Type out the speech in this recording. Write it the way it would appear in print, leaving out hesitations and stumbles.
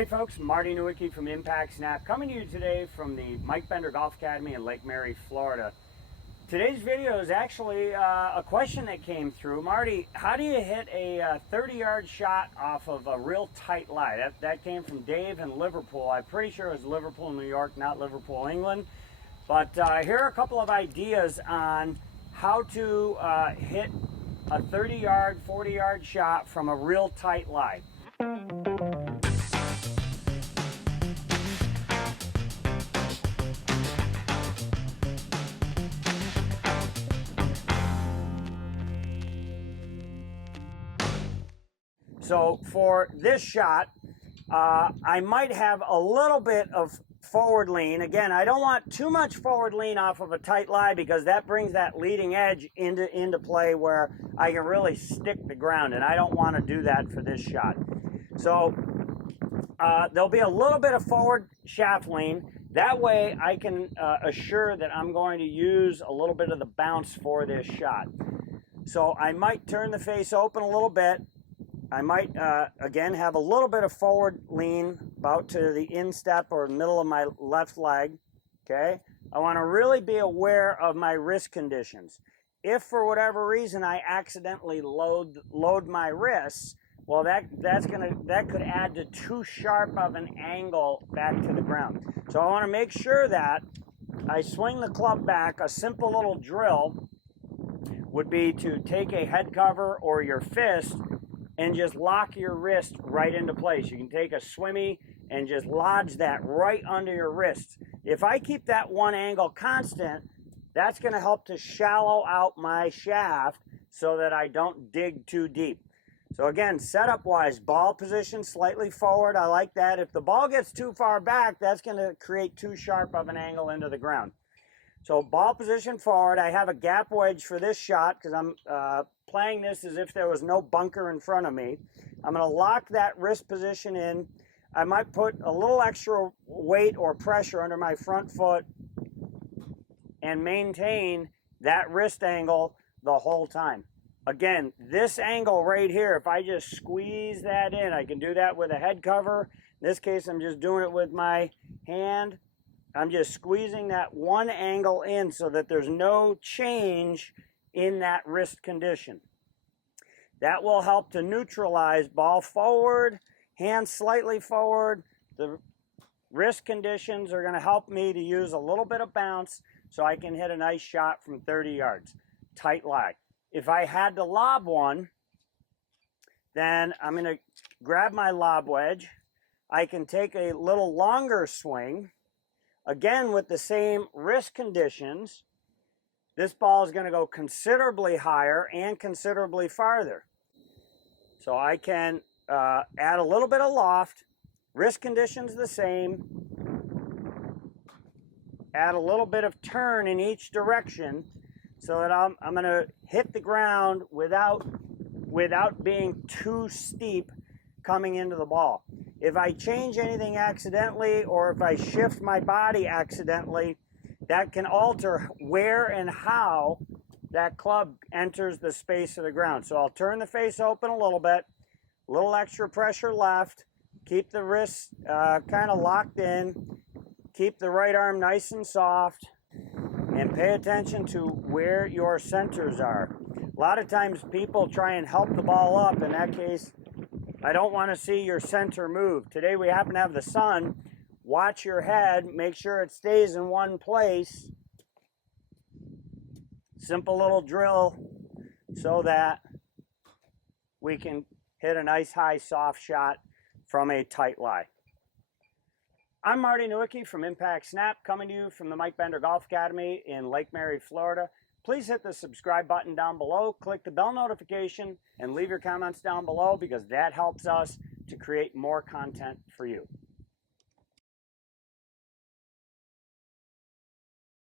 Hey folks, Marty Nowicki from Impact Snap coming to you today from the Mike Bender Golf Academy in Lake Mary, Florida. Today's video is actually a question that came through. Marty, how do you hit a 30-yard shot off of a real tight lie? That came from Dave in Liverpool. I'm pretty sure it was Liverpool, New York, not Liverpool, England. But here are a couple of ideas on how to hit a 30-yard, 40-yard shot from a real tight lie. So for this shot, I might have a little bit of forward lean. Again, I don't want too much forward lean off of a tight lie because that brings that leading edge into play where I can really stick the ground, and I don't want to do that for this shot. So there'll be a little bit of forward shaft lean. That way I can assure that I'm going to use a little bit of the bounce for this shot. So I might turn the face open a little bit. I might, again, have a little bit of forward lean about to the instep or middle of my left leg, okay? I want to really be aware of my wrist conditions. If for whatever reason I accidentally load my wrists, well, that could add to too sharp of an angle back to the ground. So I want to make sure that I swing the club back. A simple little drill would be to take a head cover or your fist and just lock your wrist right into place. You can take a swimmy and just lodge that right under your wrist. If I keep that one angle constant, that's going to help to shallow out my shaft so that I don't dig too deep. So again, setup wise, ball position slightly forward. I like that. If the ball gets too far back, that's going to create too sharp of an angle into the ground. So ball position forward. I have a gap wedge for this shot because I'm playing this as if there was no bunker in front of me. I'm going to lock that wrist position in. I might put a little extra weight or pressure under my front foot and maintain that wrist angle the whole time. Again, this angle right here, if I just squeeze that in, I can do that with a head cover. In this case, I'm just doing it with my hand. I'm just squeezing that one angle in so that there's no change in that wrist condition. That will help to neutralize ball forward, hands slightly forward. The wrist conditions are going to help me to use a little bit of bounce so I can hit a nice shot from 30 yards. Tight lie. If I had to lob one, then I'm going to grab my lob wedge. I can take a little longer swing. Again, with the same wrist conditions, this ball is going to go considerably higher and considerably farther. So I can add a little bit of loft, wrist conditions the same, add a little bit of turn in each direction so that I'm going to hit the ground without being too steep coming into the ball. If I change anything accidentally or if I shift my body accidentally, that can alter where and how that club enters the space of the ground. So I'll turn the face open a little bit, a little extra pressure left, keep the wrists kind of locked in, keep the right arm nice and soft, and pay attention to where your centers are. A lot of times people try and help the ball up. In that case, I don't want to see your center move. Today we happen to have the sun. Watch your head. Make sure it stays in one place. Simple little drill so that we can hit a nice high soft shot from a tight lie. I'm Marty Nowicki from Impact Snap coming to you from the Mike Bender Golf Academy in Lake Mary, Florida. Please hit the subscribe button down below, click the bell notification, and leave your comments down below because that helps us to create more content for you.